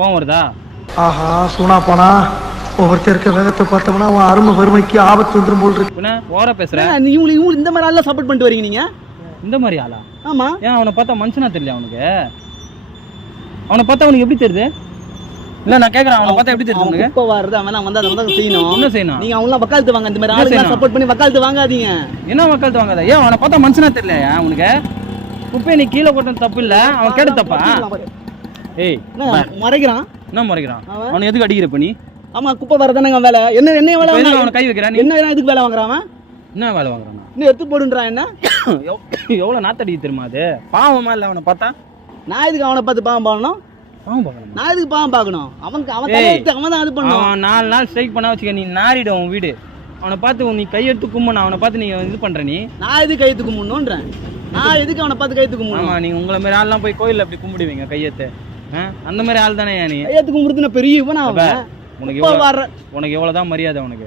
கோவம் வருதா? ஆஹா சூனா போனா? ஒவ்வொருத்தர் இருக்க வேகத்தை பார்த்தோம்னா அவன் அருமை வறுமைக்கு ஆபத்து வந்துடும் போல் இருக்கு. பின்ன ஓர பேசுற? நீ இவங்களுக்கு இவங்களுக்கு இந்த மாதிரி ஆள்லாம் சப்போர்ட் பண்ணிட்டு வரீங்க நீங்க? இந்த மாதிரி ஆளா? ஆமா. ஏன் அவனை பார்த்தா மனுஷனா தெரியல அவனுக்கு? அவனை பார்த்தா அவனுக்கு எப்படி தெரியுது? இல்ல நான் கேக்குறேன். அவனை பார்த்தா எப்படி தெரியுது உனக்கு? குப்பை வாடுறது அவன் வந்து அதை வந்து செய்யணும். என்ன செய்யணும்? நீங்க அவங்களாம் வக்காலத்து வாங்க இந்த மாதிரி என்ன ஆளுங்க? சப்போர்ட் பண்ணி வக்காலத்து வாங்காதீங்க. என்ன மக்கள் வாங்காத? ஏன் அவனை பார்த்தா மனுஷனா தெரியல உனக்கு? குப்பையை நீ கீழே கொட்டது தப்பு இல்ல? அவன் கேட்டு தப்பா? ஏய் என்ன, மறைக்கிறான்? என்ன முறைக்கிறான்? அவன்? எதுக்கு அடிக்கிற பண்ணி ஆமா குப்பை வரதானங்க வேலை. என்ன என்ன வேலை? அவனை கை வைக்கிறான் நீ? என்ன எதுக்கு வேலை வாங்குறான்? என்ன வேலை வாங்குறான்? இன்னும் எடுத்து போடுன்றான் என்ன? எவ்வளவு நாத்தடிக்க தெரியுமா அது? பாவமா இல்ல அவனை பார்த்தா? நான் எதுக்கு அவனை பார்த்து பாவம் பார்க்கணும் பாவம் பார்க்கணுமா நான் எதுக்கு பாவம் பார்க்கணும் அவன் அவன் அவன் தான் இது பண்ணுவான் நாலு நாள் ஸ்ட்ரைக் பண்ணா வச்சுக்க நீ நாரிடும் உன் வீடு. அவனை பார்த்து நீ கையெடுத்து கும்பணும் அவனை பார்த்து நீ இது பண்ற நீ. நான் எதுக்கு கையத்துக்கு முன்னோன்றேன் நான் எதுக்கு அவனை பார்த்து கையத்துக்கு ஆமா முன்னோம் நீங்க உங்களை மாதிரி ஆள்லாம் போய் கோயில்ல அப்படி கும்பிடுவீங்க கையெத்து ஆ? அந்த மாதிரி ஆள் தானே நீ? கையத்துக்கு முறுத்துன பெரிய இவனா உனக்கு வாடுற உனக்கு எவ்வளவுதான் மரியாதை உனக்கு.